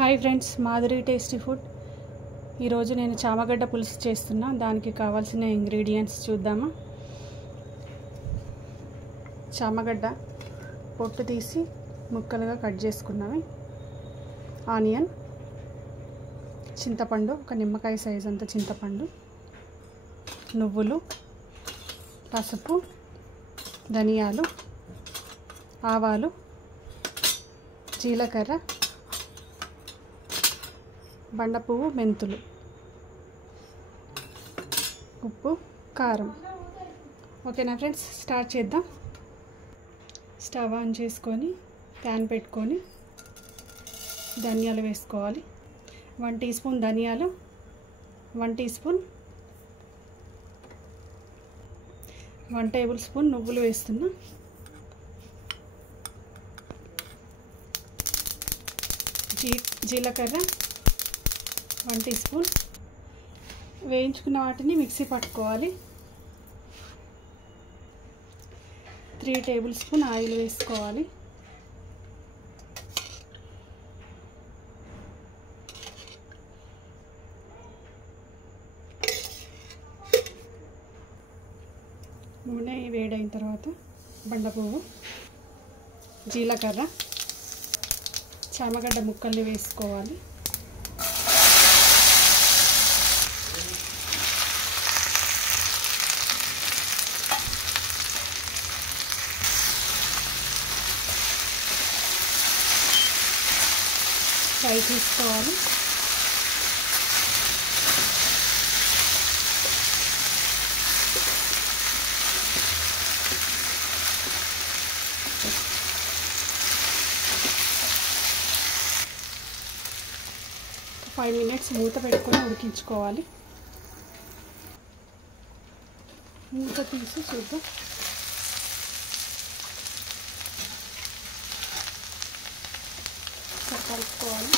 Hi friends, Madhuri tasty food. ఈరోజు నేను చామగడ్డ పులుసు చేస్తున్నా. దానికి కావాల్సిన ఇంగ్రీడియంట్స్ చూద్దామా. చామగడ్డ పొట్టు తీసి ముక్కలుగా కట్ చేసుకున్నవి, ఆనియన్, చింతపండు, ఒక నిమ్మకాయ సైజ్ అంత చింతపండు, నువ్వులు, పసుపు, ధనియాలు, ఆవాలు, జీలకర్ర, బండ పువ్వు, మెంతులు, ఉప్పు, కారం. ఓకేనా ఫ్రెండ్స్, స్టార్ట్ చేద్దాం. స్టవ్ ఆన్ చేసుకొని ప్యాన్ పెట్టుకొని ధనియాలు వేసుకోవాలి. 1 టీ స్పూన్ ధనియాలు, 1 టీ స్పూన్ 1 టేబుల్ స్పూన్ నువ్వులు వేస్తున్నా. జీలకర్ర 1 టీ స్పూన్. వేయించుకున్న వాటిని మిక్సీ పట్టుకోవాలి. 3 టేబుల్ స్పూన్ ఆయిల్ వేసుకోవాలి. నూనె వేడైన తర్వాత బండ పువ్వు, జీలకర్ర, చామగడ్డ ముక్కల్ని వేసుకోవాలి. ఫ్రై చేసుకోవాలి. ఒక 5 మినిట్స్ మూత పెట్టుకొని ఉడికించుకోవాలి. మూత తీసి చూద్దాం. కలుపుకోవాలి.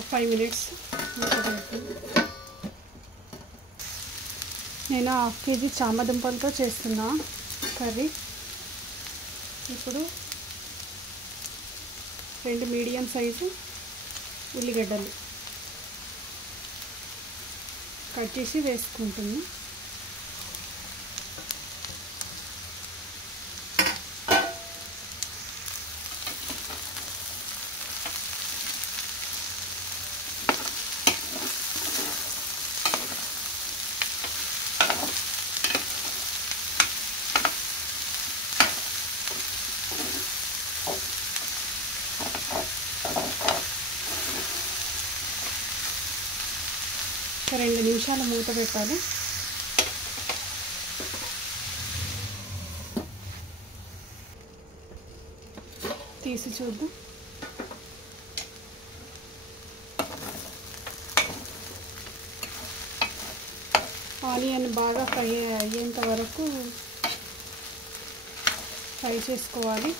ఒక 5 మినిట్స్ మూత పెట్టుకోవాలి. నేను 1/2 కేజీ చామదుంపలతో చేస్తున్నా కర్రీ. ఇప్పుడు 2 మీడియం సైజు ఉల్లిగడ్డలు కట్ చేసి వేసుకుంటున్నా. ఒక 2 నిమిషాలు మూత పెట్టాలి. తీసి చూద్దాం. ఆనియన్ బాగా ఫ్రై అయ్యేంత వరకు ఫ్రై చేసుకోవాలి.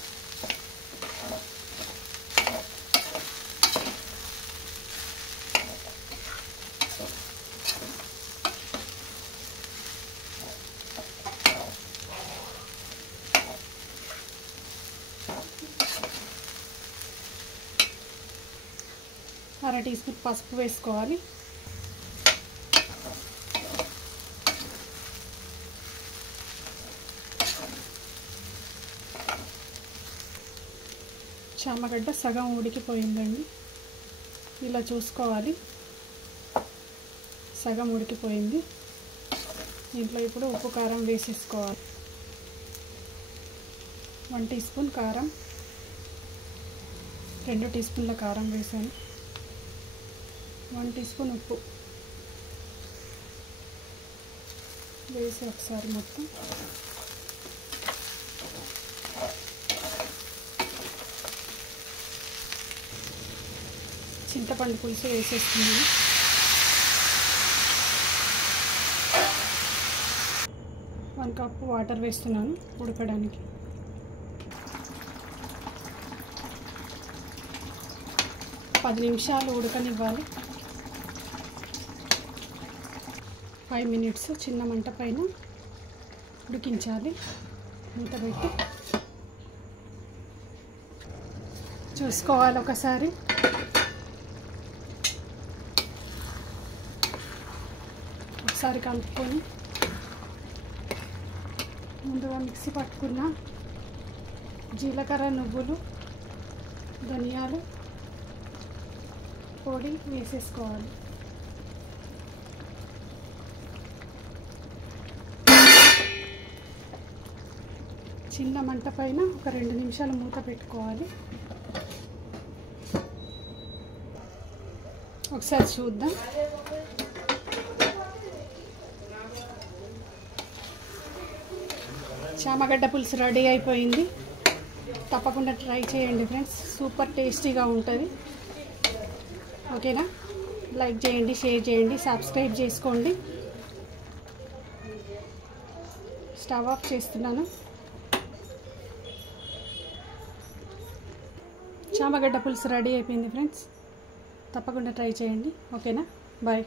అర టీ స్పూన్ పసుపు వేసుకోవాలి. చామగడ్డ సగం ఉడికిపోయిందండి. ఇలా చూసుకోవాలి. సగం ఉడికిపోయింది. దీంట్లో ఇప్పుడు ఉప్పు, కారం వేసేసుకోవాలి. 1 టీ స్పూన్ కారం, 2 టీ స్పూన్ల కారం వేసాను. 1 టీ స్పూన్ ఉప్పు వేసి ఒకసారి మొత్తం చింతపండు పులుసు వేసేస్తున్నాను. 1 కప్పు వాటర్ వేస్తున్నాను ఉడకడానికి. 10 నిమిషాలు ఉడకనివ్వాలి. 5 మినిట్స్ చిన్న మంట పైన ఉడికించాలి. మూత పెట్టి చూసుకోవాలి ఒకసారి. ఒకసారి కలుపుకొని ముందుగా మిక్సీ పట్టుకున్న జీలకర్ర, నువ్వులు, ధనియాలు పొడి వేసేసుకోవాలి. చిన్న మంట పైన ఒక 2 నిమిషాలు మూత పెట్టుకోవాలి. ఒకసారి చూద్దాం. చామగడ్డ పులుసు రెడీ అయిపోయింది. తప్పకుండా ట్రై చేయండి ఫ్రెండ్స్, సూపర్ టేస్టీగా ఉంటుంది. ఓకేనా? లైక్ చేయండి, షేర్ చేయండి, సబ్స్క్రైబ్ చేసుకోండి. స్టవ్ ఆఫ్ చేస్తున్నాను. చామగడ్డ పులుసు రెడీ అయిపోయింది ఫ్రెండ్స్, తప్పకుండా ట్రై చేయండి. ఓకేనా? బాయ్.